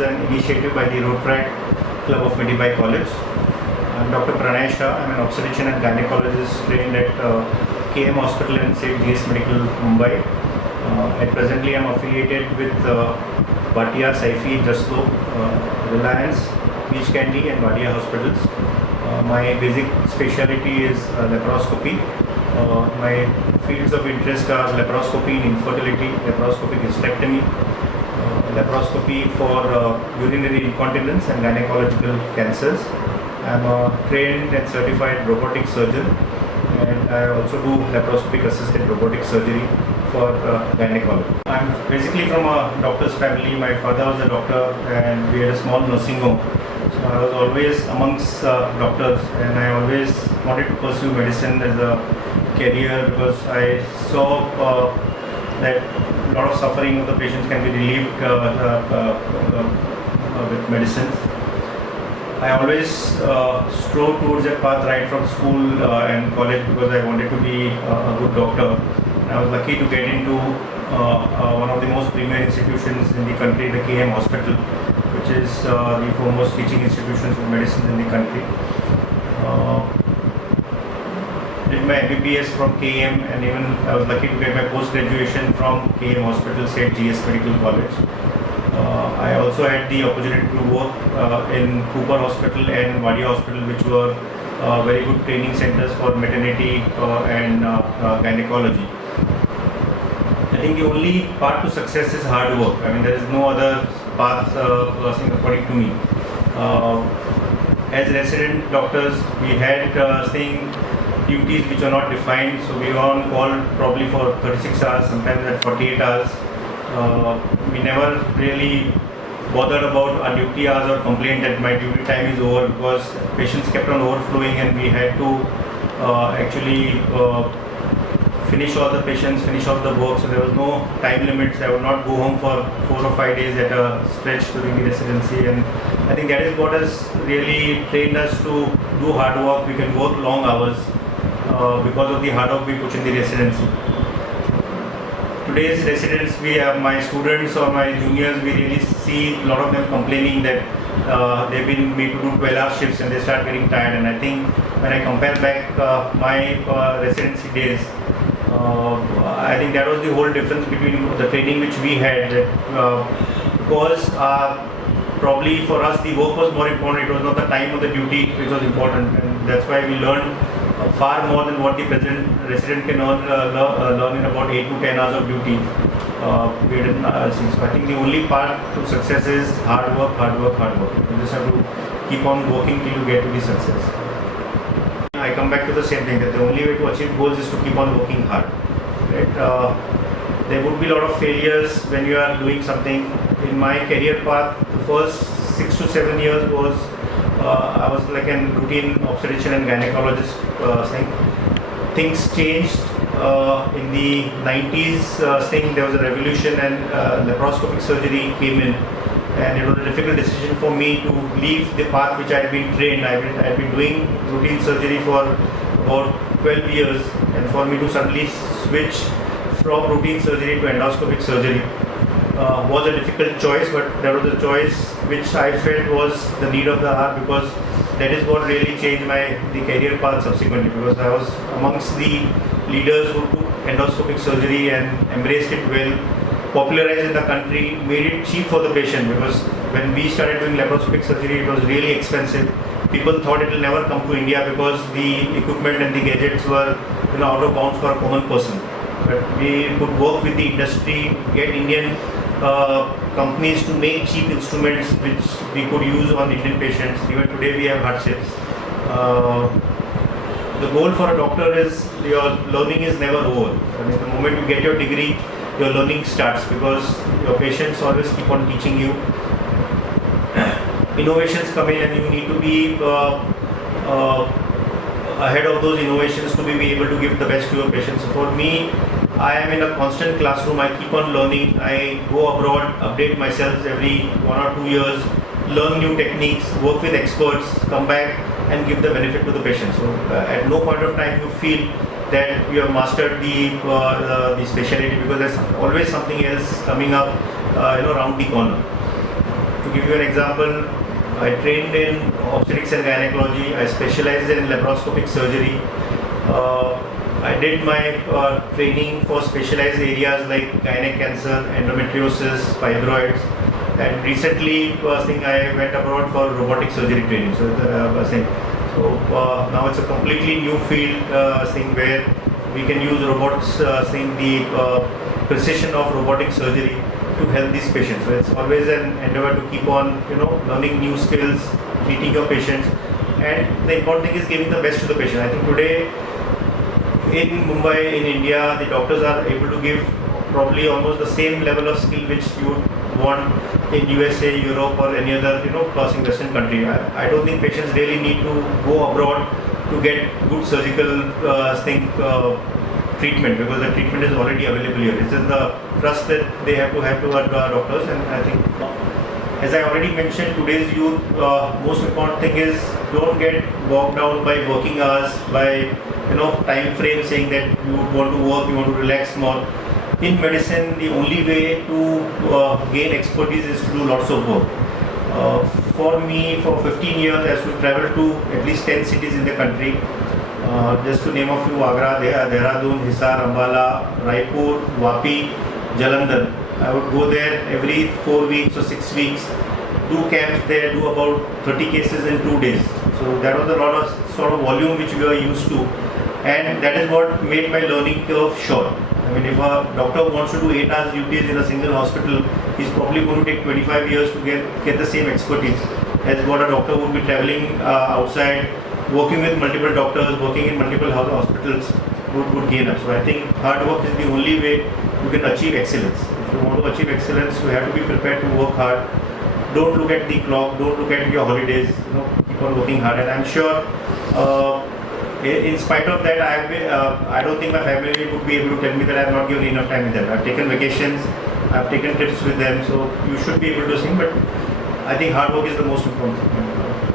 is an initiative by the Rotary Club of Medibai College. I'm Dr. Pranay Shah. I'm an obstetrician and gynecologist trained at K.E.M.Hospital and Seth G.S.Medical Mumbai. At presently, I'm affiliated with Bhatia, Saifi, Jaslo, Reliance, Beach Candy and Vadia hospitals. My basic specialty is laparoscopy. My fields of interest are laparoscopy in infertility, laparoscopic hysterectomy, laparoscopy for urinary incontinence and gynecological cancers. I'm a trained and certified robotic surgeon, and I also do laparoscopic assisted robotic surgery for gynecology. I'm basically from a doctor's family. My father was a doctor and we had a small nursing home. So I was always amongst doctors, and I always wanted to pursue medicine as a career because I saw that a lot of suffering of the patients can be relieved with medicines. I always strove towards that path right from school and college because I wanted to be a good doctor. And I was lucky to get into one of the most premier institutions in the country, the K.E.M.Hospital, which is the foremost teaching institution for medicine in the country. Did my MBBS from K.E.M. and even I was lucky to get my post-graduation from K.E.M.Hospital, Seth G.S.Medical College. I also had the opportunity to work in Cooper Hospital and Vadia Hospital, which were very good training centers for maternity and gynecology. I think the only path to success is hard work. I mean, there is no other path according to me. As resident doctors, we had duties which are not defined, so we were on call probably for 36 hours, sometimes at 48 hours. We never really bothered about our duty hours or complained that my duty time is over, because patients kept on overflowing and we had to actually finish all the patients, finish all the work, so there was no time limits. I would not go home for 4 or 5 days at a stretch during the residency, and I think that is what has really trained us to do hard work. We can work long hours because of the hard work we put in the residency. Today's residents, we have my students or my juniors, we really see a lot of them complaining that they've been made to do 12-hour shifts and they start getting tired. And I think when I compare back my residency days, I think that was the whole difference between the training which we had. Because probably for us the work was more important, it was not the time of the duty which was important, and that's why we learned far more than what the present resident can learn in about 8 to 10 hours of duty. So I think the only path to success is hard work, hard work, hard work. You just have to keep on working till you get to the success. I come back to the same thing, that the only way to achieve goals is to keep on working hard. Right? There would be a lot of failures when you are doing something. In my career path, the first 6 to 7 years was I was like a routine obstetrician and gynecologist thing. Things changed in the 90s. There was a revolution and laparoscopic surgery came in, and it was a difficult decision for me to leave the path which I had been trained. I had been doing routine surgery for about 12 years, and for me to suddenly switch from routine surgery to endoscopic surgery was a difficult choice, but that was a choice which I felt was the need of the hour, because that is what really changed the career path subsequently, because I was amongst the leaders who took endoscopic surgery and embraced it well, popularized in the country, made it cheap for the patient, because when we started doing laparoscopic surgery, it was really expensive. People thought it will never come to India because the equipment and the gadgets were out of bounds for a common person. But we could work with the industry, get Indian companies to make cheap instruments which we could use on Indian patients. Even today we have hardships. The goal for a doctor is your learning is never over. I mean, the moment you get your degree, your learning starts, because your patients always keep on teaching you. Innovations come in and you need to be ahead of those innovations to be able to give the best to your patients. So for me, I am in a constant classroom. I keep on learning. I go abroad, update myself every 1 or 2 years, learn new techniques, work with experts, come back and give the benefit to the patient. So at no point of time you feel that you have mastered the specialty, because there's always something else coming up around the corner. To To give you an example, I trained in obstetrics and gynecology. I specialized in laparoscopic surgery. I did my training for specialized areas like gynec cancer, endometriosis, fibroids, and recently I went abroad for robotic surgery training. So now it's a completely new field where we can use robots, the precision of robotic surgery to help these patients. So it's always an endeavor to keep on, learning new skills, treating your patients, and the important thing is giving the best to the patient. I think today in Mumbai, in India, the doctors are able to give probably almost the same level of skill which you would want in U.S.A, Europe, or any other, crossing Western country. I don't think patients really need to go abroad to get good surgical treatment, because the treatment is already available here. It's just the trust that they have to our doctors, and I think, as I already mentioned, today's youth, most important thing is don't get bogged down by working hours, by time frame, saying that you want to work, you want to relax more. In medicine, the only way to gain expertise is to do lots of work. For me, for 15 years, I used to travel to at least 10 cities in the country. Just to name a few: Agra, Dehradun, Hisar, Ambala, Raipur, Vapi, Jalandhar. I would go there every 4 weeks or 6 weeks, do camps there, do about 30 cases in 2 days. So that was a lot of sort of volume which we were used to, and that is what made my learning curve short. I mean, if a doctor wants to do 8 hours duties in a single hospital, he's probably going to take 25 years to get the same expertise as what a doctor would be traveling outside, working with multiple doctors, working in multiple hospitals would gain up. So I think hard work is the only way you can achieve excellence. If you want to achieve excellence, you have to be prepared to work hard. Don't look at the clock, don't look at your holidays, keep on working hard. And I'm sure in spite of that, I don't think my family would be able to tell me that I have not given enough time with them. I've taken vacations, I've taken trips with them, so you should be able to sing, but I think hard work is the most important thing.